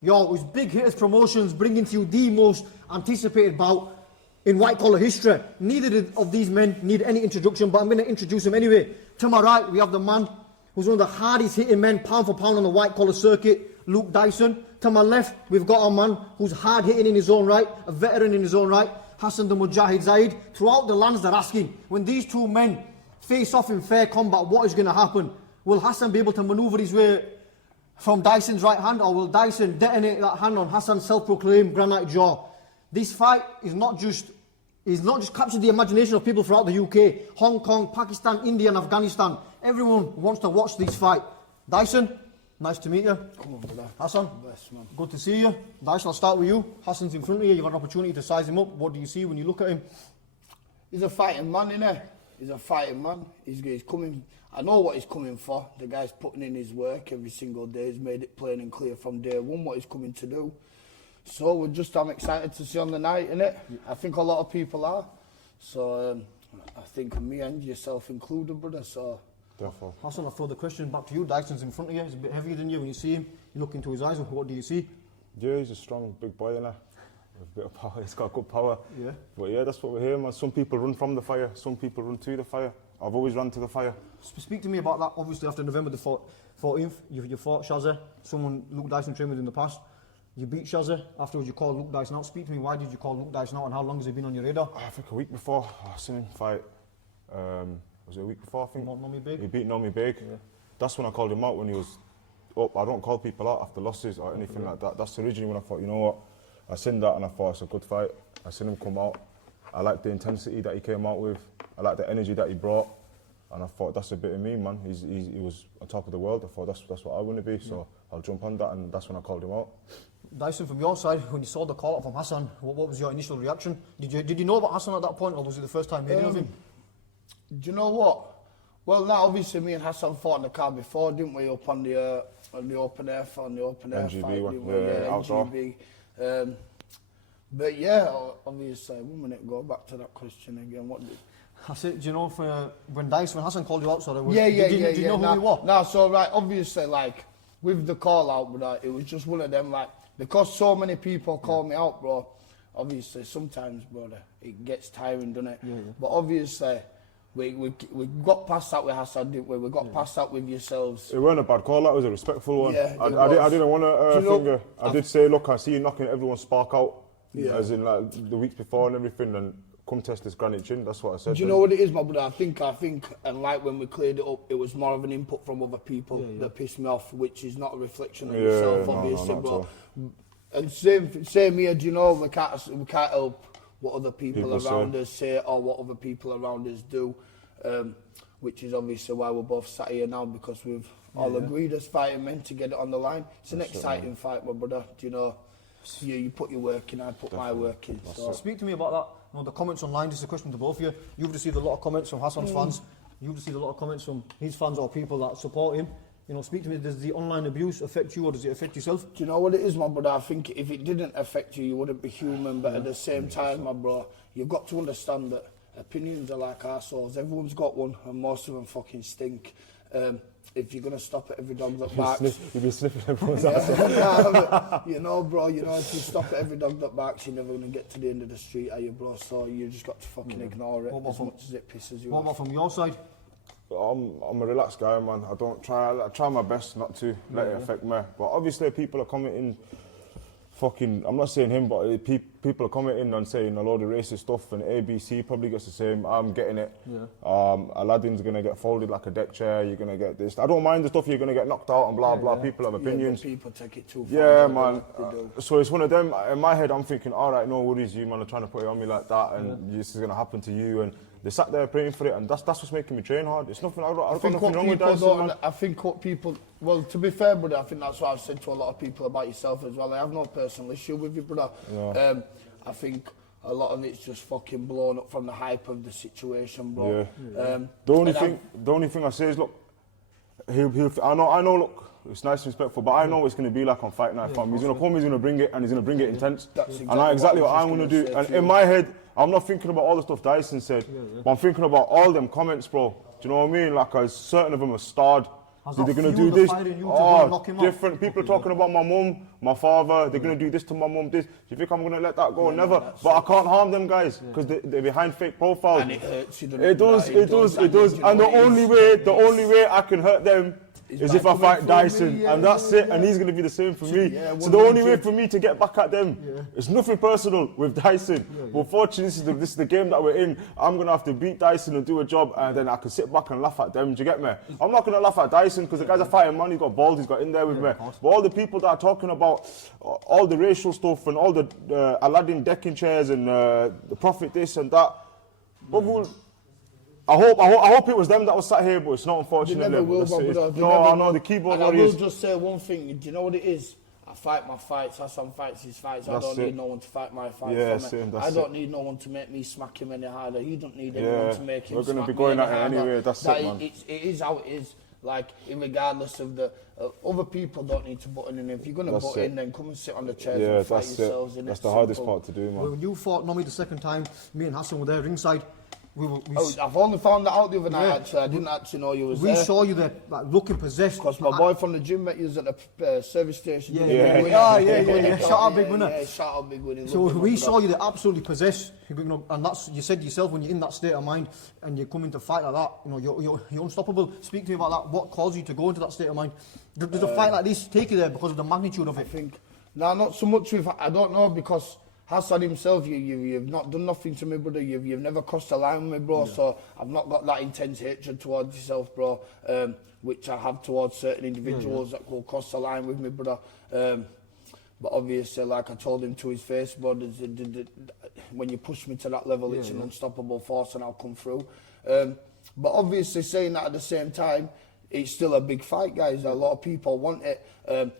Yo, it's Big Hitters Promotions bringing to you the most anticipated bout in white collar history. Neither of these men need any introduction, but I'm going to introduce him anyway. To my right, we have the man who's one of the hardest hitting men pound for pound on the white collar circuit, Luke Dyson. To my left, we've got a man who's hard hitting in his own right, a veteran in his own right, Hasan the Mujahid Zaid. Throughout the lands, they're asking, when these two men face off in fair combat, what is going to happen? Will Hasan be able to maneuver his way from Dyson's right hand, or will Dyson detonate that hand on Hasan's self-proclaimed granite jaw? This fight is not just captured the imagination of people throughout the UK, Hong Kong, Pakistan, India and Afghanistan. Everyone wants to watch this fight. Dyson, nice to meet you. Come on, brother. Hasan, Best, man. good to see you. Dyson, I'll start with you. Hasan's in front of you. You've got an opportunity to size him up. What do you see when you look at him? He's a fighting man, innit? He's a fighting man. He's coming. I know what he's coming for. The guy's putting in his work every single day. He's made it plain and clear from day one what he's coming to do. So I'm excited to see on the night, innit? I think a lot of people are. So I think me and yourself included, brother. So. Therefore. Hasan, I'll throw the question back to you. Dyson's in front of you. He's a bit heavier than you. When you see him, you look into his eyes. What do you see? Yeah, he's a strong big boy, innit? With a bit of power. He's got good power. Yeah. But yeah, that's what we're here, man. Some people run from the fire. Some people run to the fire. I've always run to the fire. Speak to me about that. Obviously, after November the 14th, you fought Shazza, someone Luke Dyson trained with in the past. You beat Shazza. Afterwards, you called Luke Dyson out. Speak to me. Why did you call Luke Dyson out, and how long has he been on your radar? I think a week before, I seen him fight. Was it a week before, I think? Nomi Big? He beat Nomi Big. Yeah. That's when I called him out, when he was up. I don't call people out after losses or anything like that. That's originally when I thought, you know what? I seen that and I thought it's a good fight. I seen him come out. I liked the intensity that he came out with. I liked the energy that he brought. And I thought, that's a bit of me, man. He was on top of the world. I thought, that's what I want to be. So I'll jump on that, and that's when I called him out. Dyson, from your side, when you saw the call out from Hasan, what was your initial reaction? Did you know about Hasan at that point, or was it the first time hearing of him? Do you know what? Well, now obviously me and Hasan fought in the car before, didn't we? Up on the open air, NGB fight, one, yeah, outdoor. NGB. But yeah, obviously, 1 minute, go back to that question again. What did? I said, do you know when Hasan called you out, so Did you know who he was? No, so right, obviously, like, with the call out, but it was just one of them, like, because so many people call me out, bro, obviously, sometimes, brother, it gets tiring, doesn't it? Yeah. But obviously, we got past that with Hasan, didn't we? We got past that with yourselves. It weren't a bad call, that was a respectful one. Yeah, I didn't want to finger. I did say, look, I see you knocking everyone's spark out, as in like the weeks before and everything, and come test this granite chin, that's what I said. Do you know what it is, my brother? I think, and like when we cleared it up, it was more of an input from other people that pissed me off, which is not a reflection of yourself, obviously, bro. And same here, do you know, we can't help what other people around us say or what other people around us do, which is obviously why we're both sat here now, because we've all agreed as fighting men to get it on the line. It's an exciting fight, my brother, do you know? You put your work in, I put my work in. So. Speak to me about that. You know, the comments online, this is a question to both of you. You've received a lot of comments from Hasan's fans. You've received a lot of comments from his fans or people that support him. You know, speak to me, does the online abuse affect you, or does it affect yourself? Do you know what it is, my brother? I think if it didn't affect you, you wouldn't be human. But at the same time, my bro, you've got to understand that opinions are like arseholes. Everyone's got one, and most of them fucking stink. If you're going to stop at every dog that barks... You'll be sniffing everyone's ass. You know, bro, if you stop at every dog that barks, you're never going to get to the end of the street, are you, bro? So you just got to fucking ignore it as much as it pisses you off. What about from your side? I'm a relaxed guy, man. I try my best not to let it affect me. But obviously people are commenting I'm not saying him, but people are commenting and saying a load of racist stuff, and ABC probably gets the same. I'm getting it. Aladdin's going to get folded like a deck chair. You're going to get this. I don't mind the stuff you're going to get knocked out and blah, blah. People have opinions. People take it too far. Yeah, man. So it's one of them. In my head, I'm thinking, all right, no worries, you man are trying to put it on me like that, and this is going to happen to you. And they sat there praying for it, and that's what's making me train hard. It's nothing. I've got nothing wrong with Dyson. I think what people, well, to be fair, brother, I think that's what I've said to a lot of people about yourself as well. I have no personal issue with you, brother. Yeah. I think a lot of it's just fucking blown up from the hype of the situation, bro. Yeah. The only thing I say is, look, I know. Look, it's nice and respectful, but I know what it's going to be like on fight night, fam. He's going to come, he's going to bring it, and he's going to bring it intense. That's exactly what I'm going to do. And in my head, I'm not thinking about all the stuff Dyson said, but I'm thinking about all them comments, bro. Do you know what I mean? Like, certain of them are starred. Has They're that going to fueled do the this. fire in you to go and knock him out? Different. People are talking about my mum, my father. They're going to do this to my mum. This. Do you think I'm going to let that go? Never. But I can't harm them guys because they're behind fake profiles. And it hurts you. It does. And the only way I can hurt them is if I fight Dyson, and that's it, and he's going to be the same for me. So the only way for me to get back at them, it's nothing personal with Dyson. But fortunately, this is the game that we're in. I'm going to have to beat Dyson and do a job, and then I can sit back and laugh at them. Do you get me? I'm not going to laugh at Dyson because the guy's a fighting man. He's got balls. He's got in there with me. But all the people that are talking about all the racial stuff and all the Aladdin decking chairs and the Prophet this and that, I hope it was them that was sat here, but it's not, unfortunately. They never will, I know the keyboard warriors. I will just say one thing. Do you know what it is? I fight my fights. Hasan fights his fights. I don't need no one to fight my fights. Yeah, same, I don't need no one to make me smack him any harder. He don't need anyone to make him smack me any harder. We're going to be going at it anyway. That's it, man. It is how it is. Like, regardless of the other people don't need to butt in. If you're going to butt in, then come and sit on the chairs and fight yourselves. That's the hardest part to do, man. When you fought Nomi the second time, me and Hasan were there ringside. I've only found that out the other night, actually. I didn't actually know you was there. We saw you there, like, looking possessed. Because my boy from the gym met you at the service station. Yeah. Shout out, big winner. Yeah, shout out, big winner. So we saw you there absolutely possessed. And that's, you said yourself, when you're in that state of mind and you're coming to fight like that, you're unstoppable. Speak to me about that. What caused you to go into that state of mind? Does a fight like this take you there because of the magnitude of it? No, not so much with, I don't know, because Hasan himself, you've not done nothing to me, brother. You've never crossed the line with me, bro. Yeah. So I've not got that intense hatred towards yourself, bro, which I have towards certain individuals that will cross the line with me, brother. But obviously, like I told him to his face, bro, when you push me to that level, it's an unstoppable force and I'll come through. But obviously, saying that at the same time, it's still a big fight, guys. A lot of people want it.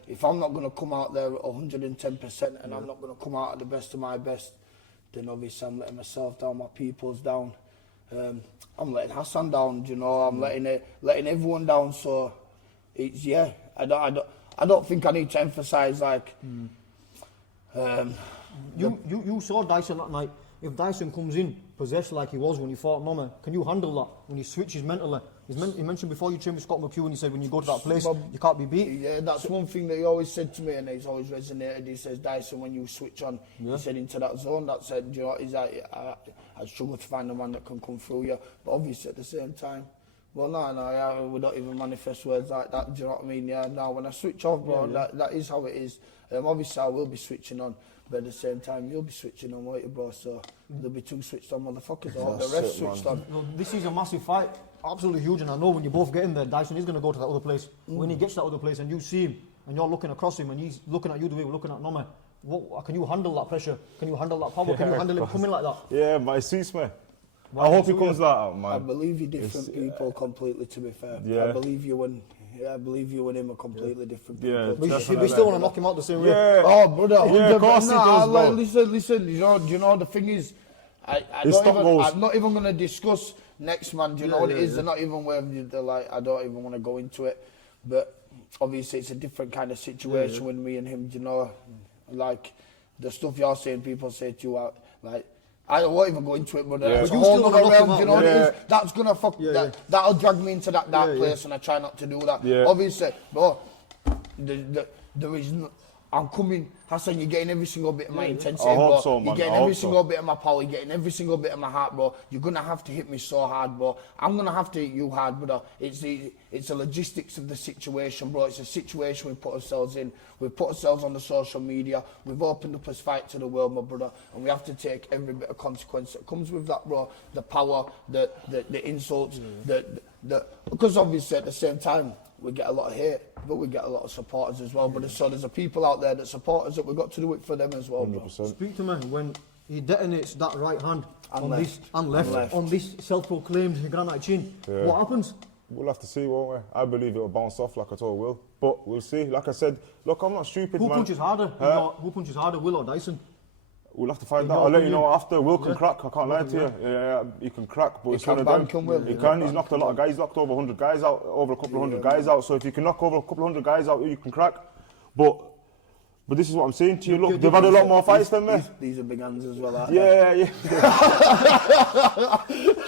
If I'm not going to come out there at 110% and I'm not going to come out at the best of my best, then obviously I'm letting myself down, my people's down. I'm letting Hasan down, you know. I'm letting everyone down. So it's I don't think I need to emphasise like. You saw Dyson that night. If Dyson comes in possessed like he was when he fought Norman, can you handle that when he switches mentally? He mentioned before you trained with Scott McHugh and he said when you go to that place, you can't be beat. Yeah, that's one thing that he always said to me and it's always resonated. He says, Dyson, when you switch on, he said into that zone, that said, you know, he's like, I struggle to find a man that can come through you. But obviously at the same time, well, we don't even manifest words like that, do you know what I mean? Yeah, now when I switch off, bro, that is how it is. Obviously I will be switching on. But at the same time, you'll be switching on, won't you, bro? So there'll be two switched on motherfuckers. I hope the rest switched on. Well, this is a massive fight, absolutely huge. And I know when you both get in there, Dyson is going to go to that other place. When he gets to that other place and you see him and you're looking across him and he's looking at you the way we're looking at Nome, can you handle that pressure? Can you handle that power? Can you handle him coming like that? Yeah, but it suits me. I hope he comes like that, man. I believe you're different people completely, to be fair. Yeah. I believe you and him are completely different people. Yeah, but we still want to knock him out the same way. Yeah. Oh, brother. Yeah, of course he does, bro. Listen. You know, the thing is, I'm not even going to discuss next man. Do you know what it is? They're not even where they're like, I don't even want to go into it. But obviously, it's a different kind of situation with me and him. Do you know, like the stuff you're saying, people say to you, like. I won't even go into it, but it's a whole other realm, you know what it is? That's gonna that'll drag me into that dark place, and I try not to do that. Yeah. Obviously, bro, there is no, I'm coming, Hasan, you're getting every single bit of my intensity, bro. So, you're getting every single bit of my power, you're getting every single bit of my heart, bro. You're gonna have to hit me so hard, bro. I'm gonna have to hit you hard, brother. It's the logistics of the situation, bro. It's a situation we put ourselves in. We've put ourselves on the social media. We've opened up a fight to the world, my brother, and we have to take every bit of consequence that comes with that, bro. The power, the insults, because obviously at the same time we get a lot of hate, but we get a lot of supporters as well. But so there's the people out there that support us that we've got to do it for them as well, bro. 100%. Speak to me when he detonates that right hand on this self-proclaimed granite chin. Yeah. What happens? We'll have to see, won't we? I believe it'll bounce off like I told Will. But we'll see. Like I said, look, I'm not stupid, man. Who punches harder, Will or Dyson? We'll have to find out. I'll let you know after. Will can crack, I can't lie to you. Yeah, he can crack, but it's one of them. He can, he's knocked a lot of guys, knocked over 100 guys out, over a couple of hundred guys out. So if you can knock over a couple of hundred guys out, you can crack. But this is what I'm saying to you. Look, they've had a lot more fights than me. These are big hands as well, aren't they? Yeah.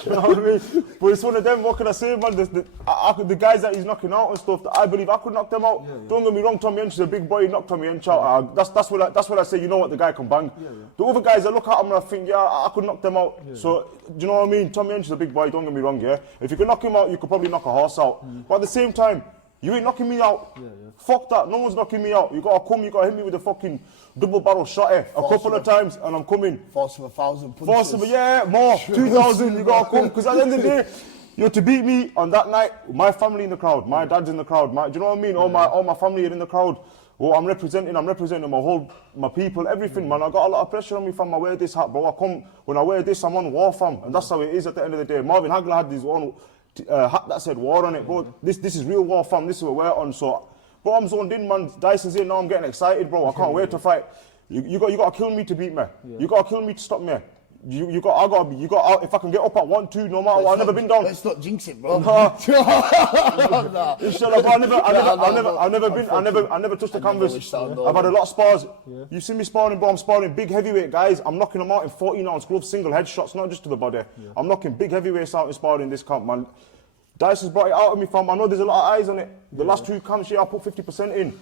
You know what I mean? But it's one of them, what can I say, man? The guys that he's knocking out and stuff, that I believe I could knock them out. Don't get me wrong, Tommy Hench is a big boy, he knocked Tommy Hench out. That's what I say, you know what, the guy can bang. The other guys, I look at him and I think, yeah, I could knock them out. So, do you know what I mean? Tommy Hench is a big boy, don't get me wrong, yeah? If you could knock him out, you could probably knock a horse out. But at the same time, you ain't knocking me out. Fuck that, no one's knocking me out. You gotta come, you gotta hit me with a fucking double barrel shot a couple of times and I'm coming. Force of 1,000 punches. Force of, yeah, more, 2,000, you gotta come. Because at the end of the day, you're to beat me on that night, my family in the crowd, my dad's in the crowd, do you know what I mean? All my family are in the crowd. Well, I'm representing my people, everything, man. I got a lot of pressure on me from I wear this hat, bro. When I wear this, I'm on war, fam. And that's how it is at the end of the day. Marvin Hagler had his own hat that said war on it, bro. This is real war, fam. This is what we're on. So, bro, I'm zoned in, man. Dyson's in now. I'm getting excited, bro. I can't wait to fight. You got to kill me to beat me. You got to kill me to stop me. If I can get up at 1-2, no matter what, I've never been down. Let's not jinx it, bro. Inshallah, I never touched the canvas. I've had a lot of spars. You see me sparring, bro. I'm sparring big heavyweight guys. I'm knocking them out in 14-ounce gloves, single headshots, not just to the body. I'm knocking big heavyweights out in sparring in this camp, man. Dyson's brought it out of me, fam. I know there's a lot of eyes on it. The last 2 camps, I put 50% in.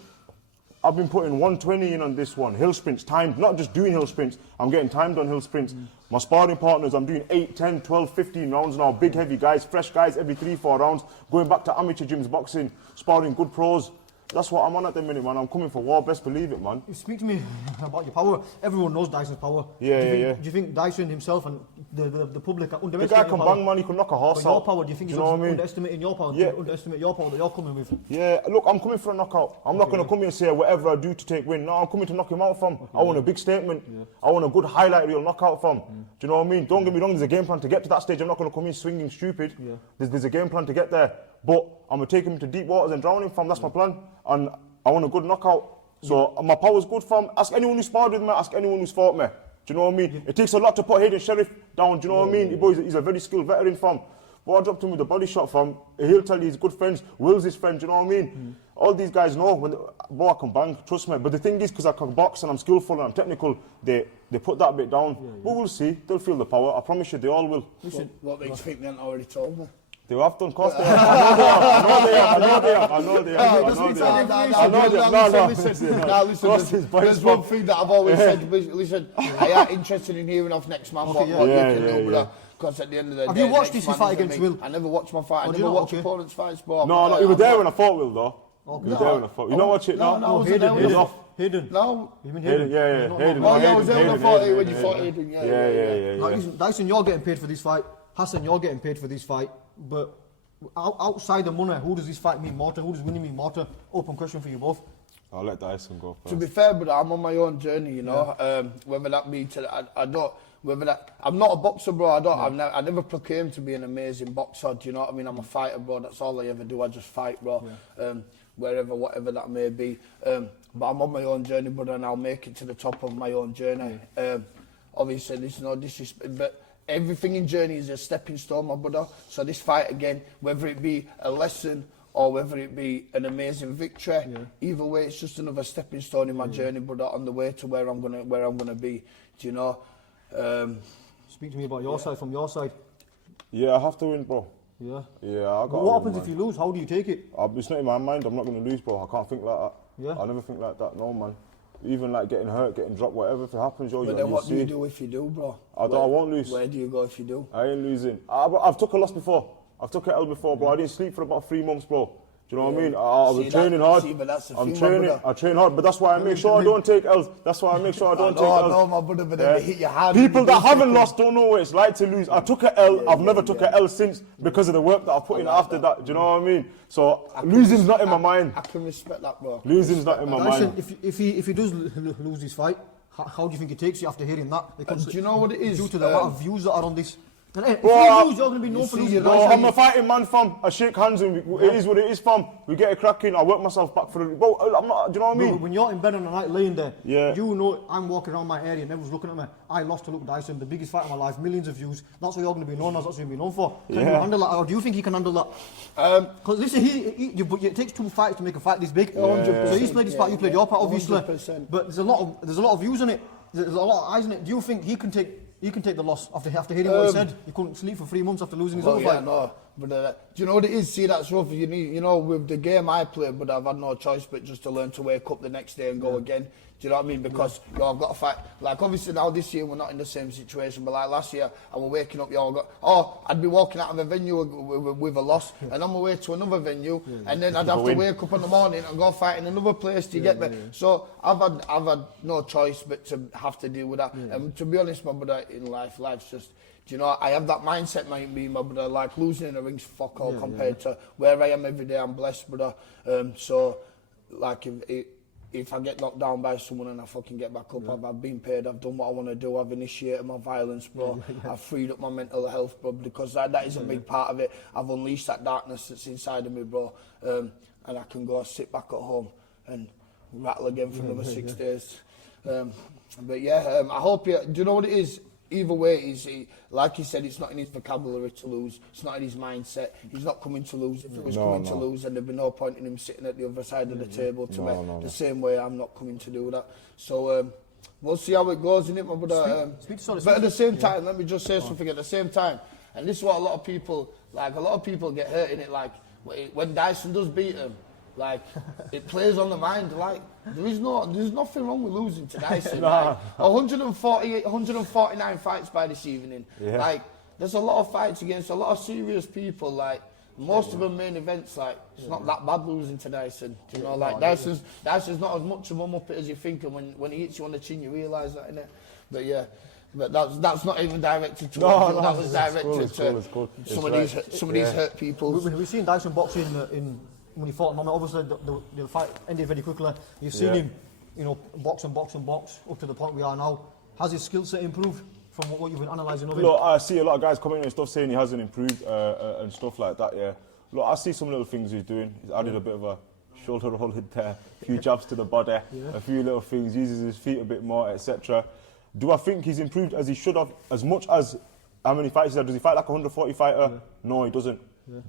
I've been putting 120 in on this one. Hill sprints, timed, not just doing hill sprints, I'm getting timed on hill sprints. My sparring partners, I'm doing 8, 10, 12, 15 rounds now. Big, heavy guys, fresh guys every 3-4 rounds. Going back to amateur gyms, boxing, sparring good pros. That's what I'm on at the minute, man. I'm coming for war, best believe it, man. You speak to me about your power. Everyone knows Dyson's power. Do you think Dyson himself and the public are underestimating? The guy can bang, man. He can knock a horse out. Your power, do you think he's underestimating your power? Yeah. Underestimate your power that you're coming with? Yeah, look, I'm coming for a knockout. I'm not going to come here and say whatever I do to take win. No, I'm coming to knock him out, fam. I want a big statement. I want a good highlight reel knockout, fam. Do you know what I mean? Don't get me wrong, there's a game plan to get to that stage. I'm not going to come in swinging stupid. There's a game plan to get there. But I'm going to take him to deep waters and drown him, fam. That's my plan. And I want a good knockout. So my power's good, fam. Ask anyone who sparred with me, ask anyone who's fought me. Do you know what I mean? It takes a lot to put Hayden Sheriff down, do you know what I mean? He's a very skilled veteran, fam. But I dropped him with a body shot, fam. He'll tell you he's good friends. Will's his friend, do you know what I mean? All these guys know, bro, I can bang, trust me. But the thing is, because I can box and I'm skillful and I'm technical, they put that bit down. But we'll see. They'll feel the power. I promise you, they all will. What makes you think they haven't already told me? They have done, of course they have. I know they have. Listen, there's one thing that I've always said. Listen, I am interested in hearing off next man what you can do, brother. Because at the end of the day, have you watched this fight against Will? I never watched my fight. I never watched opponents' fights, bro. No, you were there when I fought Will, though. You were there when I fought. You don't watch it now? No, Hayden. No. You mean Hayden? Yeah. Hayden. Oh, yeah, I was there when I fought you, when you fought Hayden. Yeah. Dyson, you're getting paid for this fight. Hasan, you're getting paid for this fight. But outside the money, who does this fight mean more to? Who does winning mean more to? Open question for you both. I'll let Dyson go first. To be fair, but I'm on my own journey, you know. Whether that be I'm not a boxer, bro. I never proclaimed to be an amazing boxer. Do you know what I mean? I'm a fighter, bro. That's all I ever do. I just fight, bro. Whatever that may be. But I'm on my own journey, brother, and I'll make it to the top of my own journey. Obviously, there's no disrespect, but everything in journey is a stepping stone, my brother. So this fight again, whether it be a lesson or whether it be an amazing victory, either way, it's just another stepping stone in my journey, brother, on the way to where I'm gonna be. Do you know? Speak to me about your side, from your side. Yeah, I have to win, bro. Yeah. Yeah, I got. What happens if you lose? How do you take it? It's not in my mind. I'm not going to lose, bro. I can't think like that. Yeah. I never think like that, no, man. Even like getting hurt, getting dropped, whatever, if it happens, But then what do you do if you do, bro? I won't lose. Where do you go if you do? I ain't losing. I've took a loss before. I've took an L before, bro. I didn't sleep for about 3 months, bro. Do you know what I mean? I was training hard. I train hard, but that's why I make sure I don't take L's. That's why I make sure I don't take L's. No, my brother, but then they hit you hard. People that haven't lost don't know what it's like to lose. I took an L. I've never took an L since because of the work that I put in after that. Do you know what I mean? So losing's not in my mind. I can respect that, bro. Losing's not in my mind. If he does lose this fight, how do you think it takes you after hearing that? Do you know what it is? Due to the amount of views that are on this. And if Bro, you lose, you're going to be known for losing. I'm a fighting man, fam. I shake hands and it is what it is, fam. We get it cracking. I work myself back for it. Bro, I'm not, do you know what I mean? When you're in bed on the night laying there, you know I'm walking around my area and everyone's looking at me. I lost to Luke Dyson, the biggest fight of my life, millions of views. That's what you're going to be known as, that's what you're going to be known for. Can you handle that, or do you think he can handle that? Because listen, it takes 2 fights to make a fight this big. 100%. So he's played his part, you played your part, obviously. 100%. But there's a lot of views on it. There's a lot of eyes on it. Do you think he can take he can take the loss after hearing what he said. He couldn't sleep for 3 months after losing his other yeah, fight. no. But do you know what it is? See, that's rough. You know, with the game I play, but I've had no choice but just to learn to wake up the next day and go again. Do you know what I mean? Because I've got to fight. Like obviously now this year we're not in the same situation, but like last year I was waking up. I'd be walking out of a venue with a loss, and on my way to another venue, and then I'd have to wake up in the morning and go fight in another place to get me. So I've had no choice but to have to deal with that. And to be honest, my brother, in life's just. Do you know, I have that mindset, might be, my brother, like losing in the ring's fuck all compared to where I am every day. I'm blessed, brother. So, like, if I get knocked down by someone and I fucking get back up, I've been paid, I've done what I want to do, I've initiated my violence, bro. I've freed up my mental health, bro, because that is a big part of it. I've unleashed that darkness that's inside of me, bro. And I can go sit back at home and rattle again for another 6 days. But yeah, I hope you, do you know what it is? Either way, like he said, it's not in his vocabulary to lose. It's not in his mindset. He's not coming to lose. If it was coming to lose, then there'd be no point in him sitting at the other side of the table to me. The same way I'm not coming to do that. So we'll see how it goes, innit, my brother? But at the same time, let me just say something at the same time. And this is what a lot of people get hurt in it. Like when Dyson does beat him, like it plays on the mind. Like there's nothing wrong with losing to Dyson. Like 148, 149 fights by this evening. Like there's a lot of fights against a lot of serious people. Like most of them main events. Like it's not that bad losing to Dyson. Do you know? Like Dyson's not as much of a muppet as you think. And when he hits you on the chin, you realise that, innit? But yeah. But that's not even directed to that was directed to some of these hurt people. We've seen Dyson boxing in when he fought Norman. Obviously the fight ended very quickly. You've seen him, you know, box up to the point we are now. Has his skill set improved from what you've been analysing of him? Look, I see a lot of guys coming in and stuff saying he hasn't improved and stuff like that. Yeah. Look, I see some little things he's doing. He's added a bit of a shoulder roll in there, a few jabs to the body, a few little things. Uses his feet a bit more, etc. Do I think he's improved as he should have? As much as how many fights he's had? Does he fight like a 140 fighter? No, he doesn't.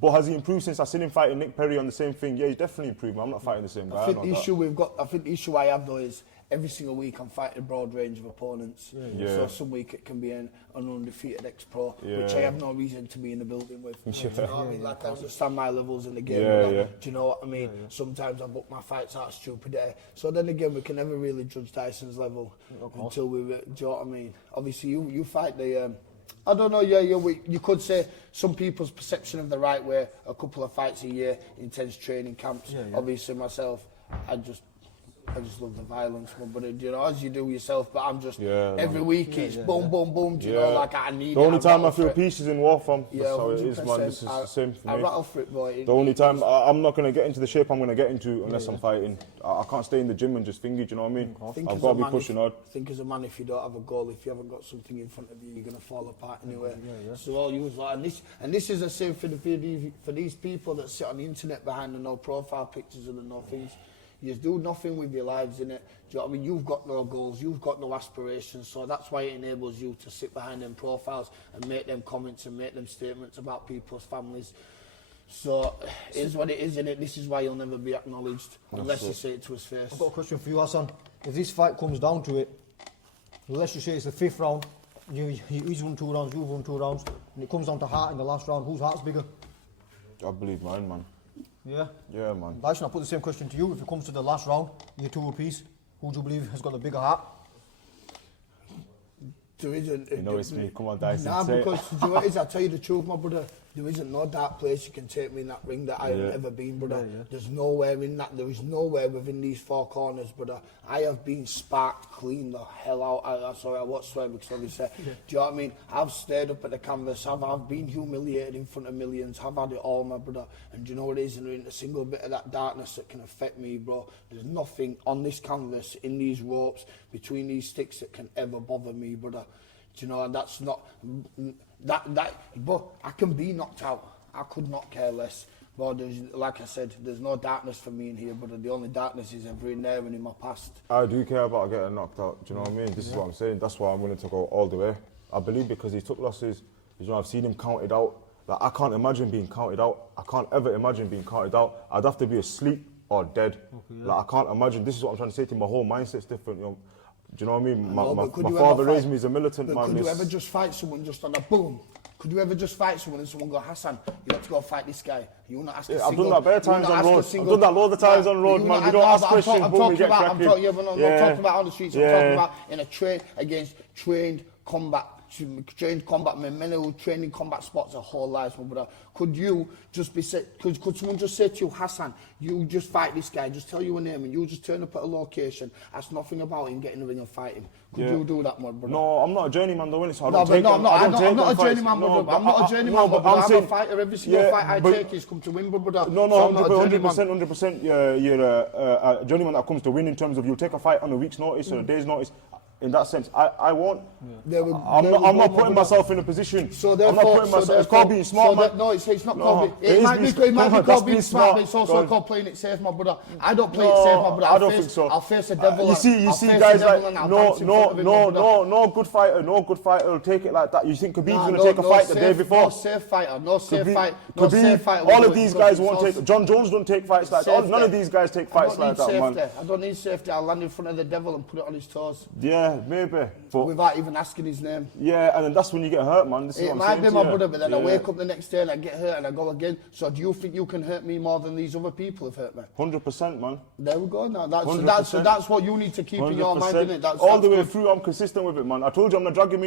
But has he improved since I seen him fighting Nick Perry on the same thing? Yeah, he's definitely improved. I'm not fighting the same guy. I think the issue I have though is every single week I'm fighting a broad range of opponents. So some week it can be an undefeated ex-pro, which I have no reason to be in the building with. Do you know what I mean? Like I understand my levels in the game. Do you know what I mean? Sometimes I book my fights out of stupidity. So then again, we can never really judge Dyson's level until we. Do you know what I mean? Obviously, you fight the. I don't know, you could say some people's perception of the right way, a couple of fights a year, intense training camps. Obviously myself, I just love the violence, but you know, as you do yourself, but I'm just, every week it's boom, boom, boom, do you know, like I need it. The only time I feel peace is in war form. Yeah, that's how it is, man. This is the same for me. I rattle for it, boy. The only time, I'm not going to get into the shape I'm going to get into unless I'm fighting. I can't stay in the gym and just finger, do you know what I mean? I've got to be pushing hard. I think as a man, if you don't have a goal, if you haven't got something in front of you, you're going to fall apart anyway. So all you like, and this is the same for these people that sit on the internet behind the no profile pictures and the no things. You do nothing with your lives, innit? Do you know what I mean? You've got no goals, you've got no aspirations, so that's why it enables you to sit behind them profiles and make them comments and make them statements about people's families. So it is what it is, innit? This is why you'll never be acknowledged unless you say it to his face. I've got a question for you, Hasan. If this fight comes down to it, let's just say it's the 5th round, he's won 2 rounds, you've won 2 rounds, and it comes down to heart in the last round, whose heart's bigger? I believe mine, man. Yeah? Yeah, man. Dyson, I'll put the same question to you. If it comes to the last round, you're 2 apiece, who do you believe has got the bigger heart? There isn't. You know it's me. Come on, Dyson. Nah, because do you know what it is? I'll tell you the truth, my brother. There isn't no dark place you can take me in that ring that I have ever been, brother. There's nowhere in that. There is nowhere within these 4 corners, brother. I have been sparked clean the hell out. Sorry, I won't swear because obviously, do you know what I mean? I've stared up at the canvas. I've been humiliated in front of millions. I've had it all, my brother. And do you know what it is? And there ain't a single bit of that darkness that can affect me, bro. There's nothing on this canvas, in these ropes, between these sticks that can ever bother me, brother. Do you know, and that's not but I can be knocked out. I could not care less. But like I said, there's no darkness for me in here, but the only darkness is ever in there and in my past. I do care about getting knocked out, do you know what I mean? This is what I'm saying, that's why I'm willing to go all the way. I believe because he took losses, you know, I've seen him counted out. Like, I can't imagine being counted out. I can't ever imagine being counted out. I'd have to be asleep or dead. Like, I can't imagine, this is what I'm trying to say to you, my whole mindset's different, you know. Do you know what I mean? No, My but could you father ever raised fight- me as a militant but man. could you miss. ever just fight someone just on a boom? Could you ever just fight someone and someone go, Hasan, you have to go fight this guy? You not ask a Yeah, single... I've done that bare you times not on ask a road. single- I've done that loads of times on road, you man. not- We don't ask I'm questions, I'm boom, we talking get about, cracking. I'm talking about on the streets. I'm Yeah. talking about in a against trained combat men, men who train in combat sports their whole lives, my brother. Could you just be could someone just say to you, Hasan, you just fight this guy, just tell you a name and you just turn up at a location, ask nothing about him, get in the ring and fight him. Could you do that, my brother? No, I'm not a journeyman though, innit? So I No, don't but take no, them. no, I don't take I'm not them a journeyman, fights. brother. I'm not a journeyman, no, brother. I'm a fighter. Every single Yeah, fight I but- take is come to win, brother. No, So I'm not a 100%. You're a journeyman that comes to win in terms of you'll take a fight on a week's notice or a day's notice. In that sense, I won't. I'm not putting myself in a position. So I'm therefore, not putting myself. It's called being smart, man. No, it's not No, called being. it It is might be being called that's being being smart, smart. but it's also Go on. called playing it safe, my brother. I don't play No, it safe, my brother. I don't think so. I'll face the devil. You see guys like no good fighter will take it like that. You think Khabib's gonna take a fight the day before? No safe fighter. No safe fight. No Khabib, safe fighter. all of these guys won't take. John Jones don't take fights like that. None of these guys take fights like that, man. I don't need safety. I'll land in front of the devil and put it on his toes Yeah, maybe. But without even asking his name. yeah, and then that's when you get hurt, man. This is It what I'm might saying be to my you. brother, but then I Yeah. wake up the next day and I get hurt and I go again. So do you think you can hurt me more than these other people have hurt me? 100%, man. There we go. Now that's 100%. that's what you need to keep in your mind, 100%. isn't it? That's all the way good. through, I'm consistent with it, man. I told you I'm gonna drag him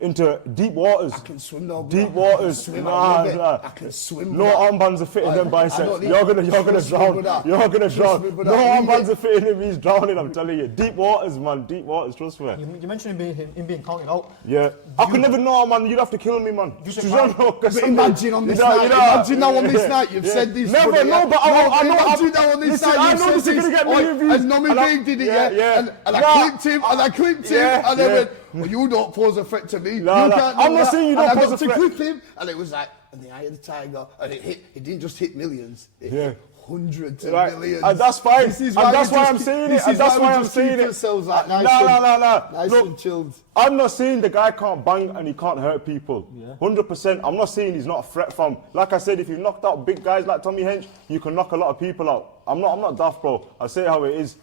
into deep waters. I can swim though. Deep bro. I can waters. swim, I Nah, love it. nah. I can swim. No brother. armbands are fitting them I biceps. don't need- You're gonna Trust me, drown. brother. You're gonna Trust drown. me, No brother. armbands are fitting him. He's drowning. I'm telling you. Deep waters, man. Deep waters. Trust me. You mentioned him being counted out. Yeah. I could never know, man. You'd have to kill me, man. But imagine on this night. Imagine now on this night you've said this. Never, brother, no, yeah. but I know. Imagine now on this Listen, night I you've know said this is gonna get million views. And Nomi Big did it, yeah. And I Nah. clipped him, and I clipped him, Yeah, and then yeah. went, well, you don't pose a threat to me. Nah, You nah. can't I'm do not that. saying you And don't I pose got a threat. to clip him, and it was like, in the eye of the tiger, and it didn't just hit millions. It hit hundreds of millions. And that's fine. This is And why that's we why just I'm keep- saying this it. And is that's why why we I'm just keep saying it. ourselves like nice Nice and Look, chilled. I'm not saying the guy can't bang and he can't hurt people. 100%. I'm not saying he's not a threat from. Like I said, if you knocked out big guys like Tommy Hench, you can knock a lot of people out. I'm not daft, bro. I'll say it how it is.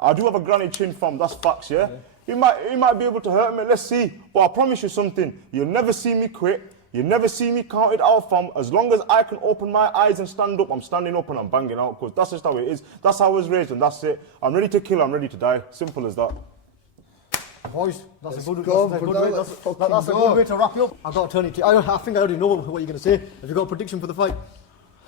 I do have a granny chin from. That's facts, yeah? He might be able to hurt me. Let's see. But I promise you something. You'll never see me quit. You never see me counted out from. As long as I can open my eyes and stand up, I'm standing up and I'm banging out. Because that's just how it is. That's how I was raised and that's it. I'm ready to kill, I'm ready to die. Simple as that. Boys, that's a good, go, that's a good brother, way. let's That's fucking a go. good way to wrap you up. I've got to turn it to I think I already know what you're going to say. Have you got a prediction for the fight?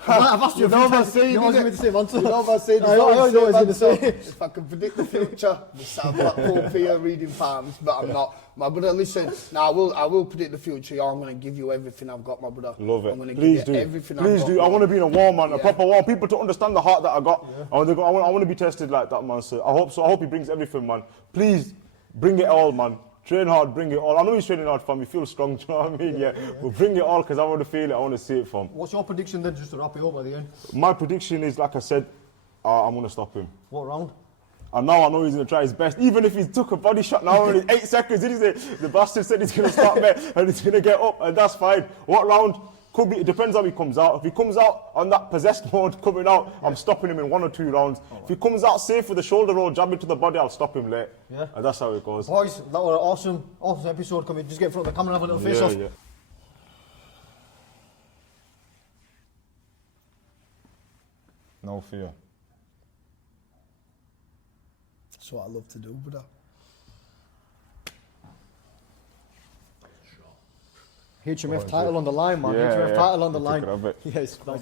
I've asked you a few times. You always give me the same answer. You know what I'm saying? I always know what he's going to say. If I can predict the future, the South Blackpool Pier reading palms, but I'm not. My brother, listen, now I will predict the future. I'm going to give you everything I've got, my brother. Love it. I'm going to Please give do. you everything Please I've do. got. I want to be in a war, man. A proper war. People to understand the heart that I got. I want to be tested like that, man. So I hope so. I hope he brings everything, man. Please bring it all, man. Train hard, bring it all. I know he's training hard for me. Feel strong, do you know what I mean? Yeah. But bring it all because I want to feel it. I want to see it from. What's your prediction then, just to wrap it up at the end? My prediction is, like I said, I'm going to stop him. What round? And now I know he's going to try his best. Even if he took a body shot now in 8 seconds, did he say? The bastard said he's going to start there and he's going to get up, and that's fine. What round? Could be, it depends how he comes out. If he comes out on that possessed mode coming out, I'm stopping him in 1 or 2 rounds. If he comes out safe with the shoulder roll, jabbing to the body, I'll stop him late. Yeah. And that's how it goes. Boys, that was an awesome episode. Can we just get in front of the camera and have a little face off? Yeah. No fear. That's what I love to do, brother. HMF title on the line, man. Yeah, HMF yeah. title on the You line. took it, have it. Yes, nice.